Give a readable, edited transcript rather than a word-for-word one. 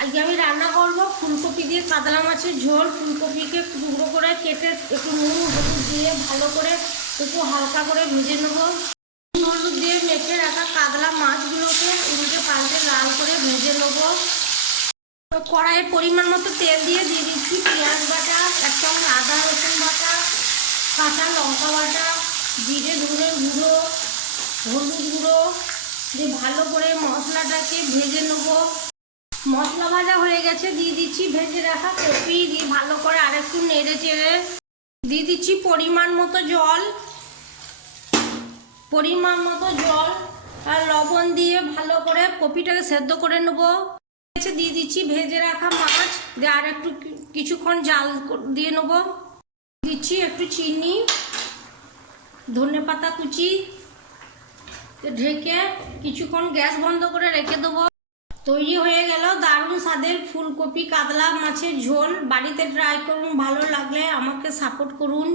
আজকে আমি রান্না করব ফুলকপি দিয়ে কাতলা মাছের ঝোল। ফুলকপিকে টুকরো করে কেটে একটু নুন হলুদ দিয়ে ভালো করে একটু হালকা করে ভেজে নেব। হলুদ দিয়ে মেখে রাখা কাতলা মাছগুলোকে উল্টে পাল্টে লাল করে ভেজে নেব। কড়াইয়ে পরিমাণ মতো তেল দিয়ে দিচ্ছি পেঁয়াজ বাটা, এক চামচ আদা রসুন বাটা, কাঁচা লঙ্কা বাটা, জিরে ধনের গুঁড়ো, হলুদ গুঁড়ো দিয়ে ভালো করে মশলাটাকে ভেজে নেব। মশলা ভাজা হয়ে গেছে, দিয়ে দিচ্ছি ভেজে রাখা কপি, দিয়ে ভালো করে আরেকটু নেড়ে চেড়ে দিয়ে দিচ্ছি পরিমাণ মতো জল আর লবণ দিয়ে ভালো করে কপিটাকে সেদ্ধ করে নেব। দিয়ে দিচ্ছি ভেজে রাখা মাছ, দিয়ে আর একটু কিছুক্ষণ জাল দিয়ে নেব। দিচ্ছি একটু চিনি, ধনেপাতা কুচি, ঢেকে কিছুক্ষণ গ্যাস বন্ধ করে রেখে দেবো। তৈরি হয়ে গেল দারুণ স্বাদের ফুলকপি কাতলা মাছের ঝোল। বাড়িতে ট্রাই করুন, ভালো লাগলে আমাকে সাপোর্ট করুন।